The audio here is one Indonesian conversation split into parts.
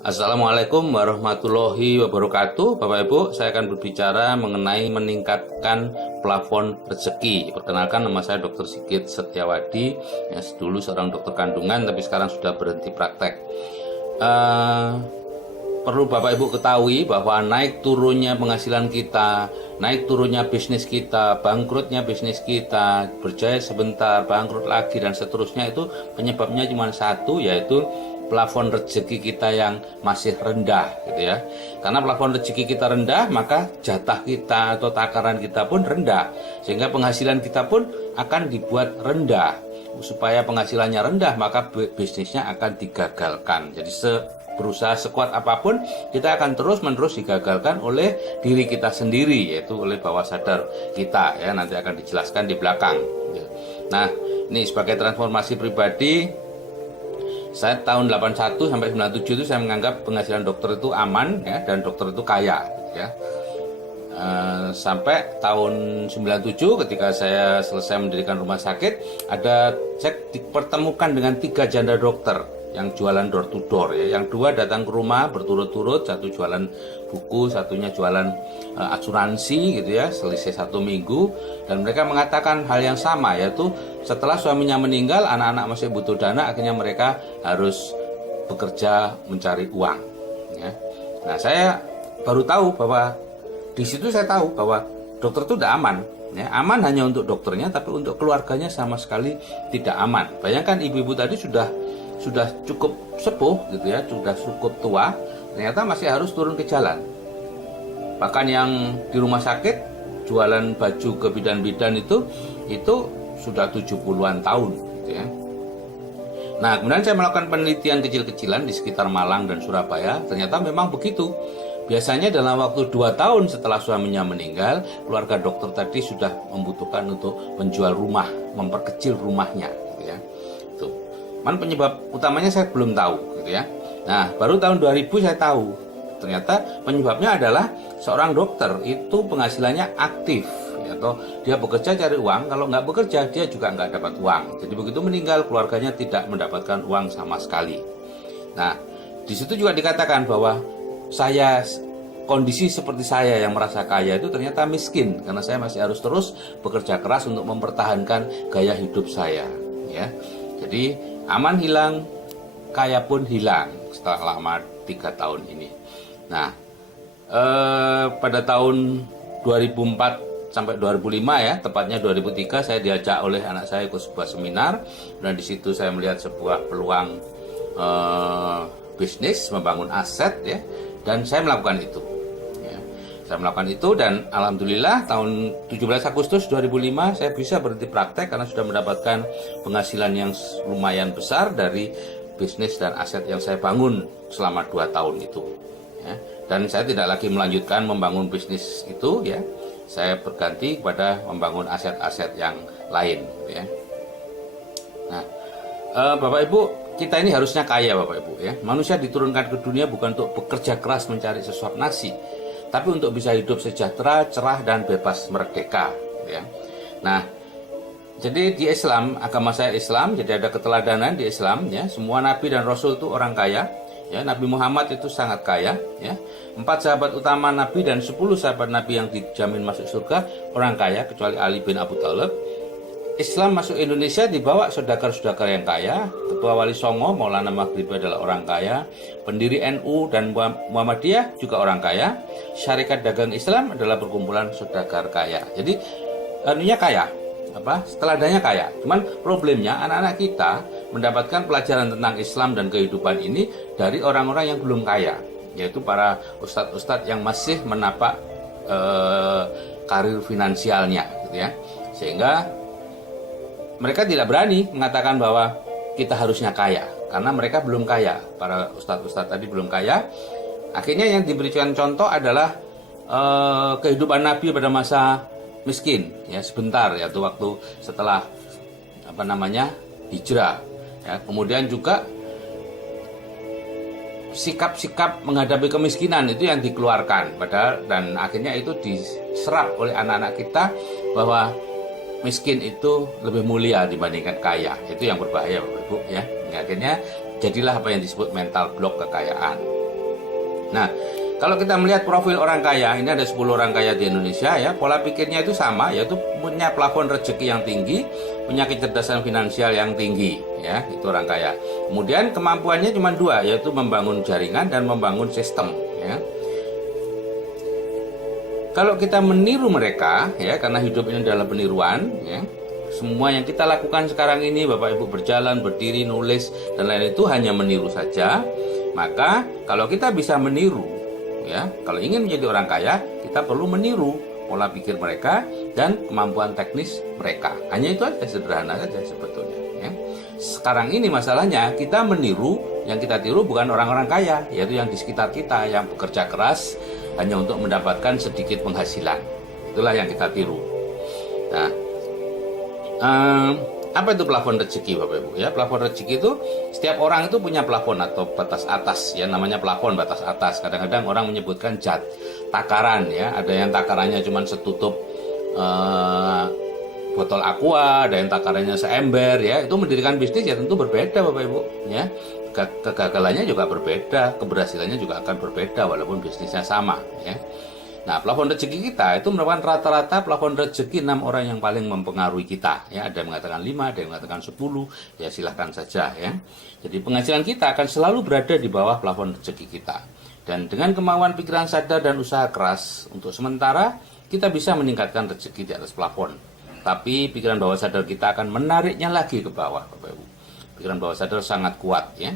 Assalamualaikum warahmatullahi wabarakatuh. Bapak Ibu, saya akan berbicara mengenai meningkatkan plafon rezeki. Perkenalkan, nama saya Dr. Sigit Setiawadi. Ya, dulu seorang dokter kandungan, tapi sekarang sudah berhenti praktek. Perlu Bapak Ibu ketahui bahwa naik turunnya penghasilan kita, naik turunnya bisnis kita, bangkrutnya bisnis kita, berjaya sebentar, bangkrut lagi, dan seterusnya, itu penyebabnya cuma satu, yaitu plafon rezeki kita yang masih rendah, gitu ya. Karena plafon rezeki kita rendah, maka jatah kita atau takaran kita pun rendah, sehingga penghasilan kita pun akan dibuat rendah. Supaya penghasilannya rendah, maka bisnisnya akan digagalkan. Jadi berusaha sekuat apapun, kita akan terus-menerus digagalkan oleh diri kita sendiri, yaitu oleh bawah sadar kita, ya. Nanti akan dijelaskan di belakang. Nah, ini sebagai transformasi pribadi, saya tahun 81 sampai 97 itu saya menganggap penghasilan dokter itu aman, ya, dan dokter itu kaya, ya. Sampai tahun 97 ketika saya selesai mendirikan rumah sakit, saya dipertemukan dengan 3 janda dokter yang jualan door to door, ya. Yang 2 datang ke rumah berturut-turut, satu jualan buku, satunya jualan asuransi, gitu ya, selisih 1 minggu, dan mereka mengatakan hal yang sama, yaitu setelah suaminya meninggal, anak-anak masih butuh dana, akhirnya mereka harus bekerja mencari uang, ya. Nah, saya baru tahu bahwa di situ saya tahu bahwa dokter itu tidak aman, ya. Aman hanya untuk dokternya, tapi untuk keluarganya sama sekali tidak aman. Bayangkan ibu-ibu tadi sudah cukup sepuh, gitu ya, sudah cukup tua, ternyata masih harus turun ke jalan. Bahkan yang di rumah sakit jualan baju ke bidan-bidan itu sudah 70-an tahun, gitu ya. Nah, kemudian saya melakukan penelitian kecil-kecilan di sekitar Malang dan Surabaya. Ternyata memang begitu. Biasanya dalam waktu 2 tahun setelah suaminya meninggal, keluarga dokter tadi sudah membutuhkan untuk menjual rumah, memperkecil rumahnya, gitu ya. Itu. Penyebab utamanya saya belum tahu, gitu ya. Nah, baru tahun 2000 saya tahu. Ternyata penyebabnya adalah seorang dokter itu penghasilannya aktif, ya, atau dia bekerja cari uang. Kalau nggak bekerja, dia juga nggak dapat uang. Jadi begitu meninggal, keluarganya tidak mendapatkan uang sama sekali. Nah, di situ juga dikatakan bahwa kondisi seperti saya yang merasa kaya itu ternyata miskin, karena saya masih harus terus bekerja keras untuk mempertahankan gaya hidup saya, ya. Jadi aman hilang, kaya pun hilang setelah lama 3 tahun ini. Nah, pada tahun 2004 sampai 2005, ya, tepatnya 2003, saya diajak oleh anak saya ke sebuah seminar, dan di situ saya melihat sebuah peluang bisnis, membangun aset, ya, dan saya melakukan itu. Ya. Saya melakukan itu, dan alhamdulillah tahun 17 Agustus 2005 saya bisa berhenti praktek karena sudah mendapatkan penghasilan yang lumayan besar dari bisnis dan aset yang saya bangun selama 2 tahun itu. Ya. Dan saya tidak lagi melanjutkan membangun bisnis itu, ya. Saya berganti kepada membangun aset-aset yang lain, ya. Nah, Bapak Ibu, kita ini harusnya kaya, Bapak Ibu, ya. Manusia diturunkan ke dunia bukan untuk bekerja keras mencari sesuap nasi, tapi untuk bisa hidup sejahtera, cerah, dan bebas merdeka, ya. Nah, jadi di Islam, agama saya Islam, jadi ada keteladanan di Islam, ya. Semua nabi dan rasul itu orang kaya, ya. Nabi Muhammad itu sangat kaya, ya. 4 sahabat utama Nabi dan 10 sahabat Nabi yang dijamin masuk surga orang kaya, kecuali Ali bin Abu Thalib. Islam masuk Indonesia dibawa saudagar-saudagar yang kaya. Ketua Wali Songo Maulana Maghribi adalah orang kaya. Pendiri NU dan Muhammadiyah juga orang kaya. Syarikat Dagang Islam adalah perkumpulan saudagar kaya. Jadi anunya kaya, teladannya kaya. Cuman problemnya anak-anak kita mendapatkan pelajaran tentang Islam dan kehidupan ini dari orang-orang yang belum kaya, yaitu para ustadz-ustadz yang masih menapak karir finansialnya, gitu ya. Sehingga mereka tidak berani mengatakan bahwa kita harusnya kaya, karena mereka belum kaya. Para ustadz-ustadz tadi belum kaya. Akhirnya yang diberikan contoh adalah kehidupan Nabi pada masa miskin, ya, sebentar, yaitu waktu setelah hijrah, ya. Kemudian juga sikap-sikap menghadapi kemiskinan itu yang dikeluarkan, padahal, dan akhirnya itu diserap oleh anak-anak kita bahwa miskin itu lebih mulia dibandingkan kaya. Itu yang berbahaya, Bapak Ibu, ya. Akhirnya jadilah apa yang disebut mental block kekayaan. Nah, kalau kita melihat profil orang kaya, ini ada 10 orang kaya di Indonesia ya, pola pikirnya itu sama, yaitu punya plafon rezeki yang tinggi, punya kecerdasan finansial yang tinggi, ya, itu orang kaya. Kemudian kemampuannya cuma dua, yaitu membangun jaringan dan membangun sistem, ya. Kalau kita meniru mereka, ya, karena hidup ini adalah peniruan, ya, semua yang kita lakukan sekarang ini, Bapak Ibu berjalan, berdiri, nulis, dan lain itu hanya meniru saja. Maka kalau kita bisa meniru, ya, kalau ingin menjadi orang kaya, kita perlu meniru pola pikir mereka dan kemampuan teknis mereka. Hanya itu aja, sederhana saja sebetulnya. Ya. Sekarang ini masalahnya kita meniru, yang kita tiru bukan orang-orang kaya, yaitu yang di sekitar kita, yang bekerja keras hanya untuk mendapatkan sedikit penghasilan. Itulah yang kita tiru. Nah, apa itu plafon rezeki, Bapak Ibu? Ya, plafon rezeki itu setiap orang itu punya plafon atau batas atas, ya, namanya plafon, batas atas. Kadang-kadang orang menyebutkan takaran, ya. Ada yang takarannya cuma setutup botol aqua, ada yang takarannya seember, ya. Itu mendirikan bisnis ya tentu berbeda, Bapak Ibu, ya. Kegagalannya juga berbeda, keberhasilannya juga akan berbeda walaupun bisnisnya sama, ya. Nah, plafon rezeki kita itu merupakan rata-rata plafon rezeki 6 orang yang paling mempengaruhi kita, ya. Ada yang mengatakan 5, ada yang mengatakan 10, ya silahkan saja, ya. Jadi penghasilan kita akan selalu berada di bawah plafon rezeki kita. Dan dengan kemauan pikiran sadar dan usaha keras, untuk sementara kita bisa meningkatkan rezeki di atas plafon. Tapi pikiran bawah sadar kita akan menariknya lagi ke bawah, Bapak Ibu. Pikiran bawah sadar sangat kuat, ya.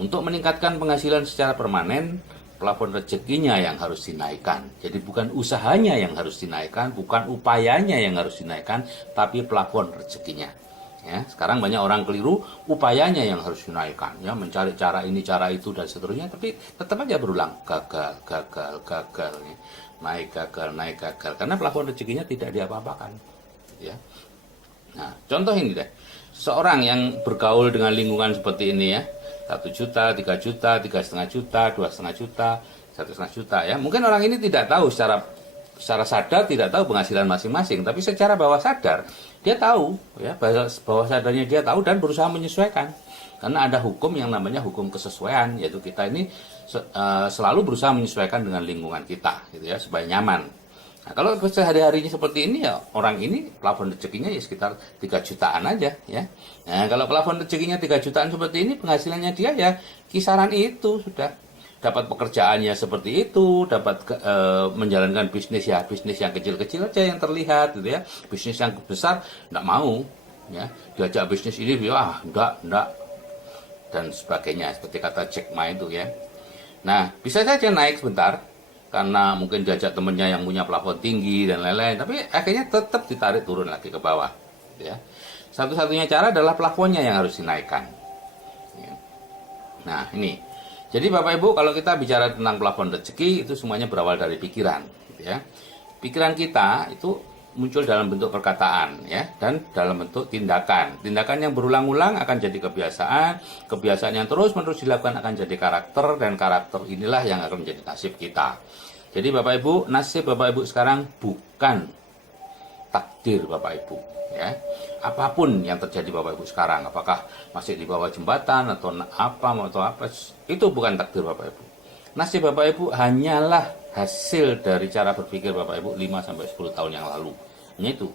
Untuk meningkatkan penghasilan secara permanen, plafon rezekinya yang harus dinaikkan. Jadi bukan usahanya yang harus dinaikkan, bukan upayanya yang harus dinaikkan, tapi plafon rezekinya. Ya, sekarang banyak orang keliru, upayanya yang harus dinaikkan, ya, mencari cara ini, cara itu dan seterusnya, tapi tetap aja berulang, gagal, ya. Naik gagal, karena plafon rezekinya tidak diapa-apakan, ya. Nah, contoh ini deh. Seorang yang bergaul dengan lingkungan seperti ini, ya, 1 juta, 3 juta, 3,5 juta, 2,5 juta, 1,5 juta, ya. Mungkin orang ini tidak tahu secara sadar, tidak tahu penghasilan masing-masing, tapi secara bawah sadar dia tahu, ya, bawah sadarnya dia tahu dan berusaha menyesuaikan. Karena ada hukum yang namanya hukum kesesuaian, yaitu kita ini selalu berusaha menyesuaikan dengan lingkungan kita, gitu ya, supaya nyaman. Nah, kalau sehari-harinya seperti ini, ya, orang ini plafon rezekinya ya sekitar 3 jutaan aja, ya. Nah, kalau plafon rezekinya 3 jutaan seperti ini, penghasilannya dia ya kisaran itu sudah. Dapat pekerjaannya seperti itu, dapat menjalankan bisnis yang kecil-kecil aja yang terlihat, gitu ya. Bisnis yang besar enggak mau, ya. Diajak bisnis ini, ya, enggak dan sebagainya, seperti kata Jack Ma itu, ya. Nah, bisa saja naik sebentar karena mungkin diajak temennya yang punya plafon tinggi dan lain-lain, tapi akhirnya tetap ditarik turun lagi ke bawah, ya. Satu-satunya cara adalah plafonnya yang harus dinaikkan, ya. Nah, ini jadi Bapak Ibu, kalau kita bicara tentang plafon rezeki, itu semuanya berawal dari pikiran, gitu ya. Pikiran kita itu muncul dalam bentuk perkataan, ya, dan dalam bentuk tindakan. Tindakan yang berulang-ulang akan jadi kebiasaan yang terus-menerus dilakukan akan jadi karakter, dan karakter inilah yang akan menjadi nasib kita. Jadi Bapak Ibu, nasib Bapak Ibu sekarang bukan takdir Bapak Ibu, ya. Apapun yang terjadi Bapak Ibu sekarang, apakah masih di bawah jembatan atau apa, itu bukan takdir Bapak Ibu. Nasib Bapak Ibu hanyalah hasil dari cara berpikir Bapak Ibu 5-10 tahun yang lalu. Hanya itu.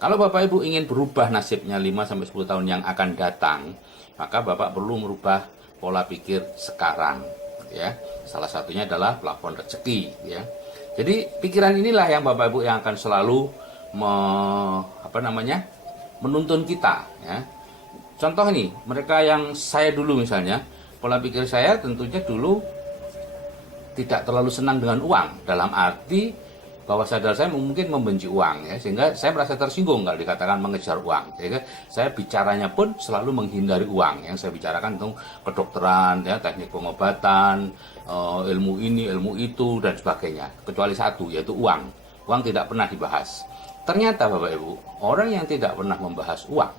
Kalau Bapak Ibu ingin berubah nasibnya 5-10 tahun yang akan datang, maka Bapak perlu merubah pola pikir sekarang, ya. Salah satunya adalah plafon rezeki, ya. Jadi pikiran inilah yang Bapak Ibu yang akan selalu menuntun kita, ya. Contoh nih, mereka yang saya dulu misalnya, pola pikir saya tentunya dulu tidak terlalu senang dengan uang, dalam arti bawah sadar saya mungkin membenci uang, ya, sehingga saya merasa tersinggung kalau dikatakan mengejar uang. Sehingga saya bicaranya pun selalu menghindari uang. Yang saya bicarakan itu kedokteran, ya, teknik pengobatan, ilmu ini, ilmu itu dan sebagainya. Kecuali satu, yaitu uang. Uang tidak pernah dibahas. Ternyata Bapak Ibu, orang yang tidak pernah membahas uang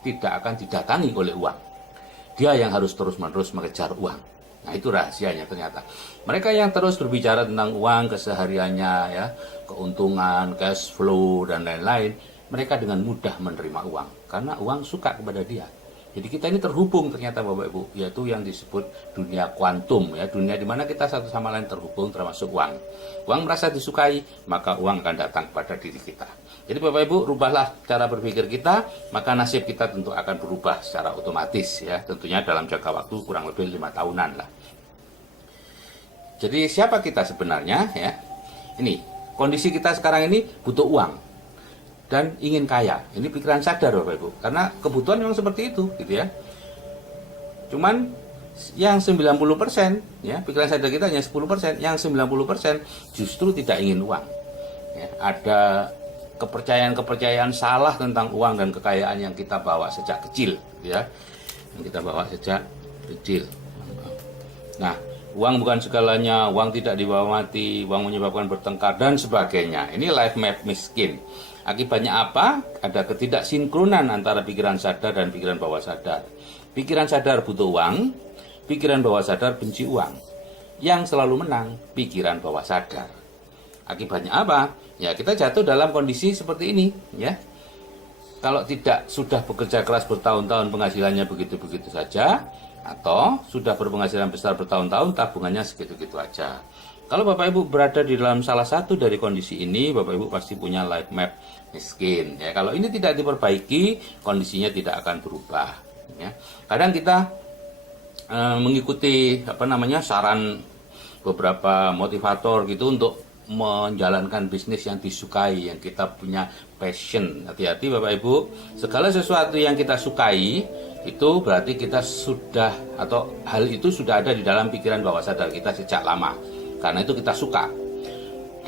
tidak akan didatangi oleh uang. Dia yang harus terus-menerus mengejar uang. Nah, itu rahasianya ternyata. Mereka yang terus berbicara tentang uang kesehariannya, ya, keuntungan, cash flow dan lain-lain, mereka dengan mudah menerima uang karena uang suka kepada dia. Jadi kita ini terhubung ternyata Bapak Ibu, yaitu yang disebut dunia kuantum ya, dunia di mana kita satu sama lain terhubung termasuk uang. Uang merasa disukai, maka uang akan datang pada diri kita. Jadi Bapak Ibu, rubahlah cara berpikir kita, maka nasib kita tentu akan berubah secara otomatis ya, tentunya dalam jangka waktu kurang lebih 5 tahunan lah. Jadi siapa kita sebenarnya ya? Ini, kondisi kita sekarang ini butuh uang dan ingin kaya. Ini pikiran sadar Bapak Ibu, karena kebutuhan memang seperti itu gitu ya. Cuman yang 90% ya, pikiran sadar kita hanya 10%, yang 90% justru tidak ingin uang. Ya, ada kepercayaan-kepercayaan salah tentang uang dan kekayaan yang kita bawa sejak kecil ya. Yang kita bawa sejak kecil. Nah, uang bukan segalanya, uang tidak dibawa mati, uang menyebabkan bertengkar dan sebagainya. Ini life map miskin. Akibatnya apa? Ada ketidaksinkronan antara pikiran sadar dan pikiran bawah sadar. Pikiran sadar butuh uang, pikiran bawah sadar benci uang. Yang selalu menang, pikiran bawah sadar. Akibatnya apa? Ya, kita jatuh dalam kondisi seperti ini, ya. Kalau tidak sudah bekerja keras bertahun-tahun penghasilannya begitu-begitu saja, atau sudah berpenghasilan besar bertahun-tahun tabungannya segitu-gitu aja. Kalau Bapak Ibu berada di dalam salah satu dari kondisi ini, Bapak Ibu pasti punya life map miskin. Ya, kalau ini tidak diperbaiki, kondisinya tidak akan berubah. Ya. Kadang kita mengikuti saran beberapa motivator gitu untuk menjalankan bisnis yang disukai, yang kita punya passion. Hati-hati Bapak Ibu, segala sesuatu yang kita sukai itu berarti kita sudah, atau hal itu sudah ada di dalam pikiran bawah sadar kita sejak lama, karena itu kita suka.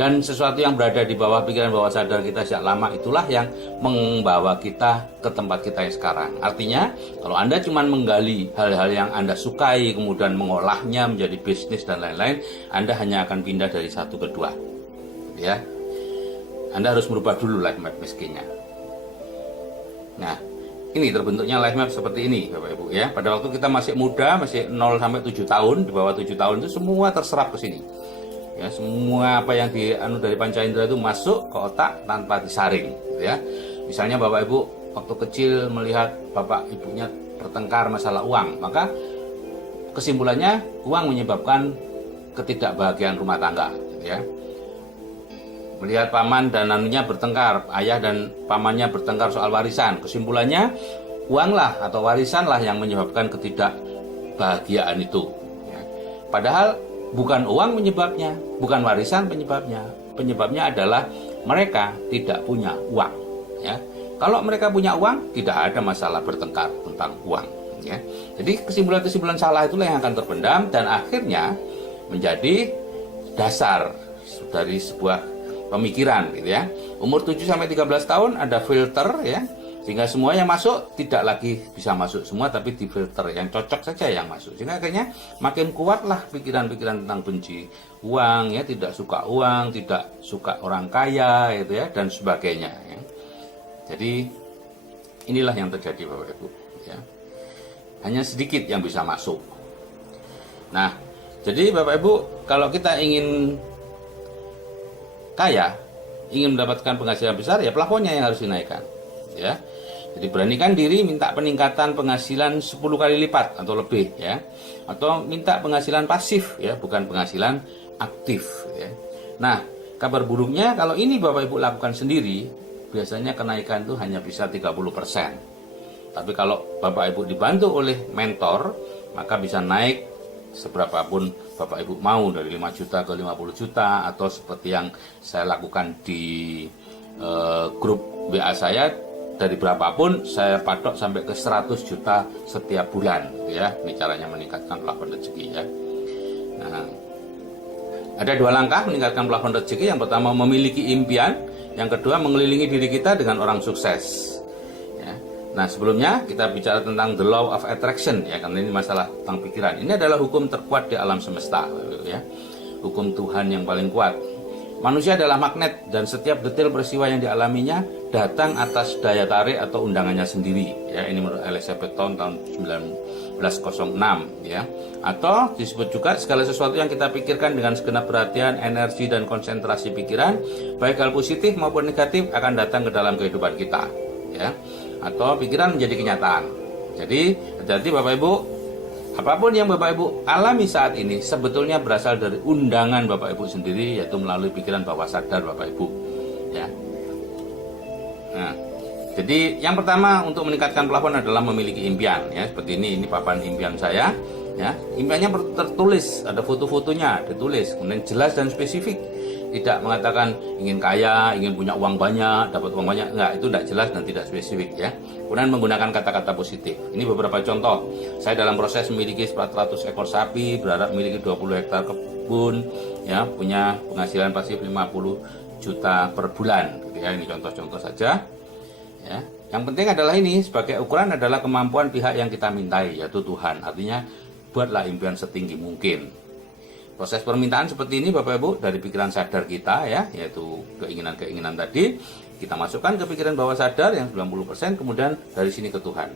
Dan sesuatu yang berada di bawah pikiran bawah sadar kita sejak lama itulah yang membawa kita ke tempat kita yang sekarang. Artinya kalau Anda cuma menggali hal-hal yang Anda sukai kemudian mengolahnya menjadi bisnis dan lain-lain, Anda hanya akan pindah dari satu ke dua. Ya, Anda harus merubah dulu life map miskinnya. Nah, ini terbentuknya life map seperti ini Bapak Ibu ya. Pada waktu kita masih muda, masih 0 sampai 7 tahun, di bawah 7 tahun itu semua terserap ke sini. Ya, semua apa yang dari panca indera itu masuk ke otak tanpa disaring gitu ya. Misalnya Bapak Ibu waktu kecil melihat Bapak Ibunya bertengkar masalah uang, maka kesimpulannya uang menyebabkan ketidakbahagiaan rumah tangga gitu ya. Melihat paman dan nanunya bertengkar, ayah dan pamannya bertengkar soal warisan. Kesimpulannya, uanglah atau warisanlah yang menyebabkan ketidakbahagiaan itu. Ya. Padahal bukan uang penyebabnya, bukan warisan penyebabnya. Penyebabnya adalah mereka tidak punya uang. Ya. Kalau mereka punya uang, tidak ada masalah bertengkar tentang uang. Ya. Jadi kesimpulan-kesimpulan salah itulah yang akan terpendam dan akhirnya menjadi dasar dari sebuah pemikiran gitu ya. Umur 7 sampai 13 tahun ada filter ya. Sehingga semua yang masuk tidak lagi bisa masuk semua, tapi difilter yang cocok saja yang masuk. Sehingga akhirnya makin kuatlah pikiran-pikiran tentang benci uang ya, tidak suka uang, tidak suka orang kaya gitu ya, dan sebagainya ya. Jadi inilah yang terjadi Bapak Ibu ya. Hanya sedikit yang bisa masuk. Nah, jadi Bapak Ibu, kalau kita ingin kaya, ingin mendapatkan penghasilan besar, ya plafonnya yang harus dinaikkan ya. Jadi beranikan diri minta peningkatan penghasilan 10 kali lipat atau lebih ya, atau minta penghasilan pasif ya, bukan penghasilan aktif ya. Nah, kabar buruknya kalau ini Bapak Ibu lakukan sendiri, biasanya kenaikan itu hanya bisa 30%. Tapi kalau Bapak Ibu dibantu oleh mentor, maka bisa naik seberapapun Bapak Ibu mau, dari 5 juta ke 50 juta, atau seperti yang saya lakukan di grup WA saya, dari berapapun saya patok sampai ke 100 juta setiap bulan gitu ya. Ini caranya meningkatkan plafon rezeki ya. Nah, ada 2 langkah meningkatkan plafon rezeki. Yang pertama memiliki impian, yang kedua mengelilingi diri kita dengan orang sukses. Nah, sebelumnya kita bicara tentang the law of attraction ya, karena ini masalah tentang pikiran. Ini adalah hukum terkuat di alam semesta ya. Hukum Tuhan yang paling kuat. Manusia adalah magnet dan setiap detail peristiwa yang dialaminya datang atas daya tarik atau undangannya sendiri ya. Ini menurut Elizabeth Town tahun 1906 ya. Atau disebut juga segala sesuatu yang kita pikirkan dengan segenap perhatian, energi dan konsentrasi pikiran, baik hal positif maupun negatif, akan datang ke dalam kehidupan kita ya. Atau pikiran menjadi kenyataan. Jadi hati-hati Bapak Ibu, apapun yang Bapak Ibu alami saat ini sebetulnya berasal dari undangan Bapak Ibu sendiri, yaitu melalui pikiran bawah sadar Bapak Ibu. Ya. Nah, jadi yang pertama untuk meningkatkan plafon adalah memiliki impian. Ya, seperti ini papan impian saya. Ya, impiannya tertulis, ada foto-fotonya, ditulis, kemudian jelas dan spesifik. Tidak mengatakan ingin kaya, ingin punya uang banyak, dapat uang banyak. Enggak, itu tidak jelas dan tidak spesifik ya. Kemudian menggunakan kata-kata positif. Ini beberapa contoh. Saya dalam proses memiliki 400 ekor sapi, berharap memiliki 20 hektar kebun, ya, punya penghasilan pasif 50 juta per bulan. Gitu ya, ini contoh-contoh saja. Ya. Yang penting adalah ini, sebagai ukuran adalah kemampuan pihak yang kita mintai, yaitu Tuhan. Artinya, buatlah impian setinggi mungkin. Proses permintaan seperti ini Bapak Ibu dari pikiran sadar kita ya, yaitu keinginan-keinginan tadi kita masukkan ke pikiran bawah sadar yang 90%, kemudian dari sini ke Tuhan,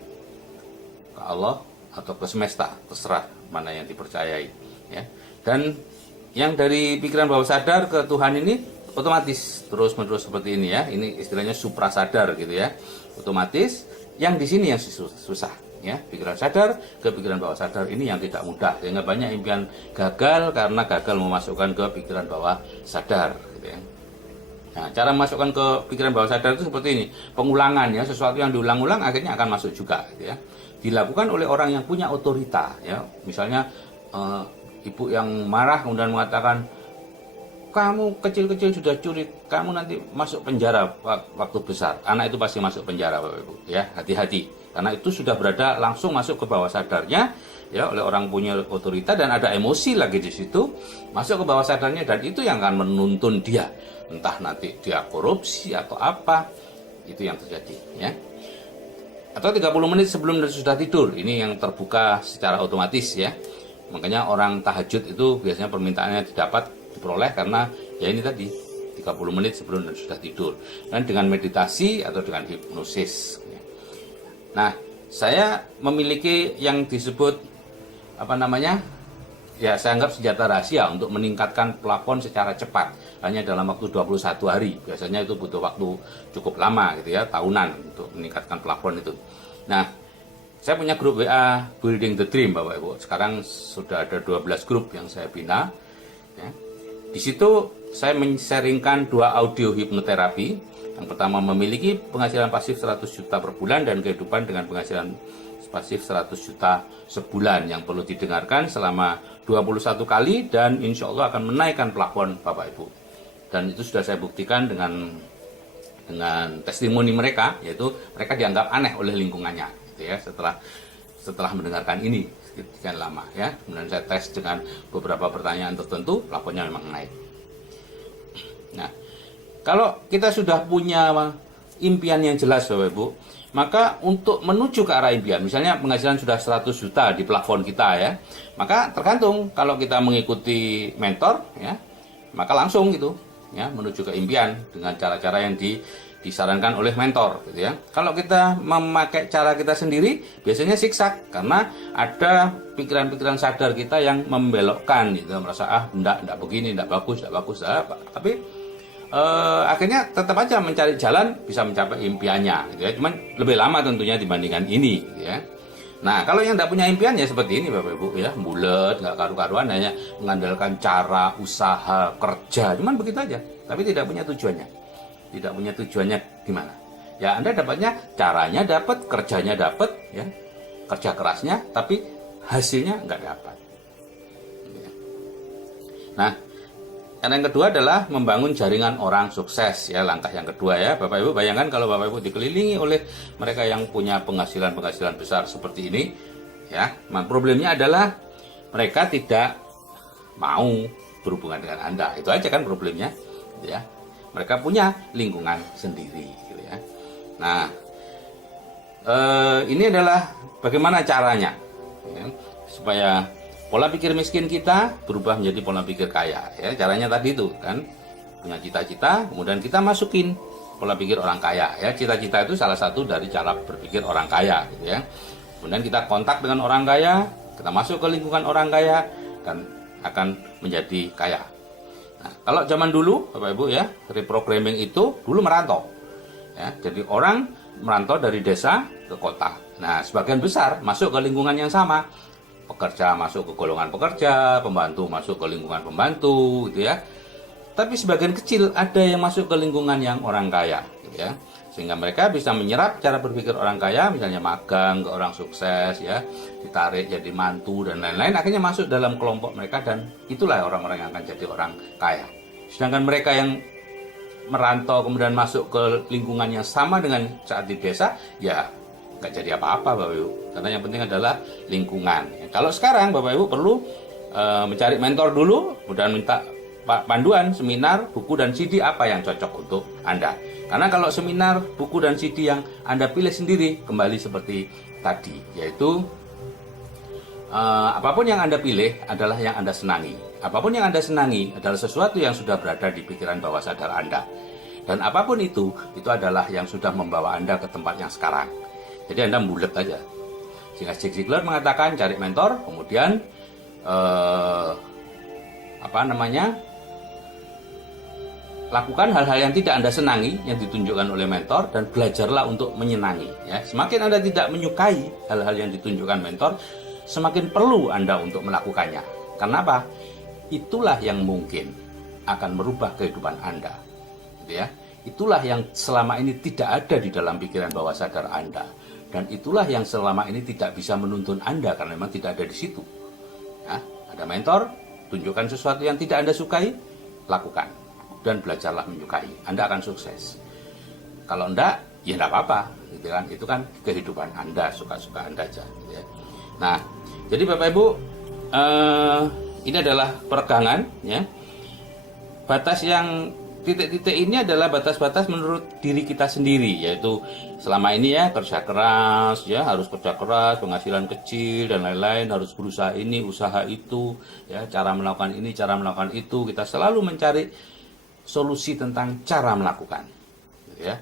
ke Allah atau ke semesta, terserah mana yang dipercayai ya. Dan yang dari pikiran bawah sadar ke Tuhan ini otomatis terus-menerus seperti ini ya. Ini istilahnya suprasadar gitu ya. Otomatis yang di sini yang susah. Ya, pikiran sadar ke pikiran bawah sadar ini yang tidak mudah, sehingga banyak impian gagal karena gagal memasukkan ke pikiran bawah sadar gitu ya. Nah, cara memasukkan ke pikiran bawah sadar itu seperti ini, pengulangan ya, sesuatu yang diulang-ulang akhirnya akan masuk juga gitu ya. Dilakukan oleh orang yang punya otorita ya, misalnya ibu yang marah kemudian mengatakan, kamu kecil-kecil sudah curi, kamu nanti masuk penjara waktu besar. Anak itu pasti masuk penjara Bapak Ibu ya, hati-hati. Karena itu sudah berada langsung masuk ke bawah sadarnya ya oleh orang punya otorita, dan ada emosi lagi di situ masuk ke bawah sadarnya, dan itu yang akan menuntun dia, entah nanti dia korupsi atau apa, itu yang terjadi ya. Atau 30 menit sebelum dan sudah tidur, ini yang terbuka secara otomatis ya. Makanya orang tahajud itu biasanya permintaannya diperoleh karena ya ini tadi 30 menit sebelum dan sudah tidur, dan dengan meditasi atau dengan hipnosis. Nah, saya memiliki yang disebut ya saya anggap senjata rahasia untuk meningkatkan plafon secara cepat, hanya dalam waktu 21 hari. Biasanya itu butuh waktu cukup lama gitu ya, tahunan untuk meningkatkan plafon itu. Nah, saya punya grup WA Building the Dream Bapak Ibu. Sekarang sudah ada 12 grup yang saya bina ya. Di situ saya men-sharingkan 2 audio hipnoterapi. Yang pertama, memiliki penghasilan pasif 100 juta per bulan dan kehidupan dengan penghasilan pasif 100 juta sebulan, yang perlu didengarkan selama 21 kali dan insya Allah akan menaikkan plafon Bapak Ibu. Dan itu sudah saya buktikan dengan testimoni mereka, yaitu mereka dianggap aneh oleh lingkungannya gitu ya, setelah mendengarkan ini sekian lama ya. Kemudian saya tes dengan beberapa pertanyaan tertentu, plafonnya memang naik. Nah, kalau kita sudah punya impian yang jelas Bapak Ibu, maka untuk menuju ke arah impian, misalnya penghasilan sudah 100 juta di plafon kita ya, maka tergantung, kalau kita mengikuti mentor ya, maka langsung gitu ya menuju ke impian dengan cara-cara yang disarankan oleh mentor gitu ya. Kalau kita memakai cara kita sendiri, biasanya siksak karena ada pikiran-pikiran sadar kita yang membelokkan gitu, merasa enggak begini, enggak bagus, tapi akhirnya tetap aja mencari jalan bisa mencapai impiannya gitu ya. Cuman lebih lama tentunya dibandingkan ini gitu ya. Nah, kalau yang tidak punya impian ya seperti ini Bapak Ibu ya, bulet, nggak karu-karuan, hanya mengandalkan cara, usaha, kerja, cuman begitu aja, tapi tidak punya tujuannya. Tidak punya tujuannya gimana? Ya Anda dapatnya, caranya dapat, kerjanya dapat ya, kerja kerasnya, tapi hasilnya nggak dapat. Nah, yang kedua adalah membangun jaringan orang sukses ya, langkah yang kedua ya. Bapak Ibu bayangkan kalau Bapak Ibu dikelilingi oleh mereka yang punya penghasilan besar seperti ini ya. Nah, problemnya adalah mereka tidak mau berhubungan dengan Anda. Itu aja kan problemnya gitu ya. Mereka punya lingkungan sendiri gitu ya. Nah, ini adalah bagaimana caranya ya, supaya pola pikir miskin kita berubah menjadi pola pikir kaya ya. Caranya tadi itu kan, punya cita-cita, kemudian kita masukin pola pikir orang kaya ya. Cita-cita itu salah satu dari cara berpikir orang kaya gitu ya. Kemudian kita kontak dengan orang kaya, kita masuk ke lingkungan orang kaya dan akan menjadi kaya. Nah, kalau zaman dulu Bapak Ibu ya, reprogramming itu dulu merantau ya. Jadi orang merantau dari desa ke kota. Nah, sebagian besar masuk ke lingkungan yang sama. Pekerja masuk ke golongan pekerja, pembantu masuk ke lingkungan pembantu, gitu ya. Tapi sebagian kecil ada yang masuk ke lingkungan yang orang kaya, gitu ya. Sehingga mereka bisa menyerap cara berpikir orang kaya, misalnya magang ke orang sukses, ya, ditarik jadi mantu dan lain-lain, akhirnya masuk dalam kelompok mereka dan itulah orang-orang yang akan jadi orang kaya. Sedangkan mereka yang merantau kemudian masuk ke lingkungan yang sama dengan saat di desa, ya nggak jadi apa-apa Bapak Ibu, karena yang penting adalah lingkungan. Kalau sekarang Bapak Ibu perlu mencari mentor dulu, kemudian minta panduan, seminar, buku dan CD apa yang cocok untuk Anda. Karena kalau seminar, buku dan CD yang Anda pilih sendiri, kembali seperti tadi, yaitu apapun yang Anda pilih adalah yang Anda senangi. Apapun yang Anda senangi adalah sesuatu yang sudah berada di pikiran bawah sadar Anda. Dan apapun itu adalah yang sudah membawa Anda ke tempat yang sekarang. Jadi Anda bulat aja. Sehingga Zig Ziglar mengatakan cari mentor, kemudian lakukan hal-hal yang tidak Anda senangi yang ditunjukkan oleh mentor dan belajarlah untuk menyenangi. Ya, semakin Anda tidak menyukai hal-hal yang ditunjukkan mentor, semakin perlu Anda untuk melakukannya. Karena apa? Itulah yang mungkin akan merubah kehidupan Anda. Gitu ya. Itulah yang selama ini tidak ada di dalam pikiran bawah sadar Anda. Dan itulah yang selama ini tidak bisa menuntun Anda karena memang tidak ada di situ. Ya, ada mentor, tunjukkan sesuatu yang tidak Anda sukai, lakukan. Dan belajarlah menyukai. Anda akan sukses. Kalau enggak, ya enggak apa-apa. Gitu kan? Itu kan kehidupan Anda, suka-suka Anda aja. Gitu ya. Nah, jadi Bapak Ibu, ini adalah peregangan. Ya. Batas yang titik-titik ini adalah batas-batas menurut diri kita sendiri, yaitu selama ini ya kerja keras, ya harus kerja keras, penghasilan kecil dan lain-lain, harus berusaha ini, usaha itu, ya cara melakukan ini, cara melakukan itu, kita selalu mencari solusi tentang cara melakukan, gitu ya.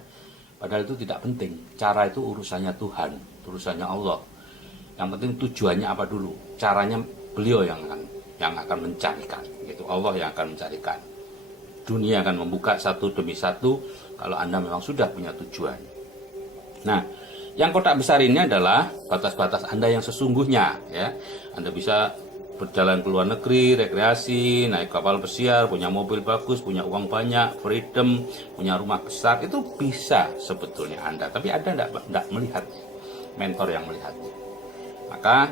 Padahal itu tidak penting, cara itu urusannya Tuhan, urusannya Allah. Yang penting tujuannya apa dulu, caranya beliau yang akan mencarikan, gitu, Allah yang akan mencarikan. Dunia akan membuka satu demi satu kalau Anda memang sudah punya tujuan. Nah, yang kotak besar ini adalah batas-batas Anda yang sesungguhnya. Ya, Anda bisa berjalan ke luar negeri, rekreasi, naik kapal pesiar, punya mobil bagus, punya uang banyak, freedom, punya rumah besar, itu bisa sebetulnya Anda. Tapi Anda tidak melihat, mentor yang melihatnya. Maka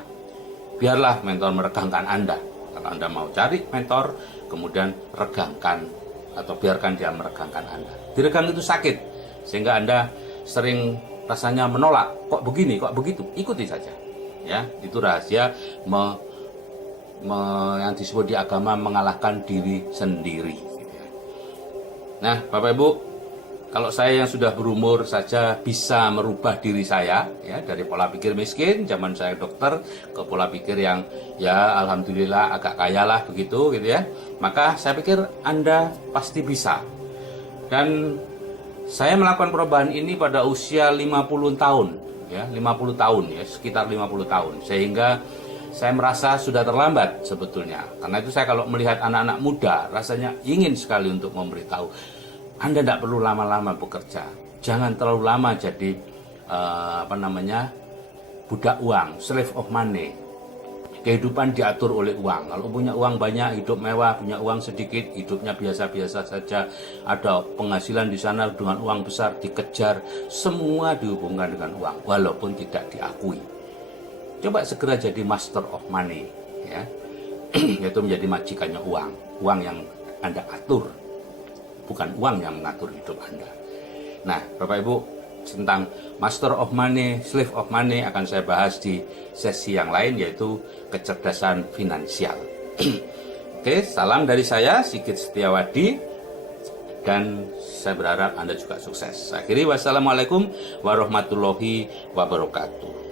biarlah mentor meregangkan Anda. Kalau Anda mau cari mentor, kemudian regangkan atau biarkan dia meregangkan Anda. Diregang itu sakit, sehingga Anda sering rasanya menolak, kok begini, kok begitu, ikuti saja. Ya, itu rahasia yang disebut di agama mengalahkan diri sendiri. Nah, Bapak Ibu, kalau saya yang sudah berumur saja bisa merubah diri saya, ya, dari pola pikir miskin zaman saya dokter ke pola pikir yang ya alhamdulillah agak kaya lah begitu, gitu ya. Maka saya pikir Anda pasti bisa. Dan saya melakukan perubahan ini pada usia 50 tahun, ya, 50 tahun ya, sekitar 50 tahun. Sehingga saya merasa sudah terlambat sebetulnya. Karena itu saya kalau melihat anak-anak muda rasanya ingin sekali untuk memberitahu, Anda tidak perlu lama-lama bekerja. Jangan terlalu lama jadi budak uang, slave of money. Kehidupan diatur oleh uang. Kalau punya uang banyak, hidup mewah, punya uang sedikit, hidupnya biasa-biasa saja. Ada penghasilan di sana dengan uang besar, dikejar. Semua dihubungkan dengan uang, walaupun tidak diakui. Coba segera jadi master of money, ya, yaitu menjadi majikannya uang. Uang yang Anda atur, bukan uang yang mengatur hidup Anda. Nah, Bapak Ibu, tentang Master of Money, Slave of Money akan saya bahas di sesi yang lain, yaitu kecerdasan finansial. Oke, salam dari saya, Sigit Setiawadi, dan saya berharap Anda juga sukses. Akhiri, wassalamualaikum warahmatullahi wabarakatuh.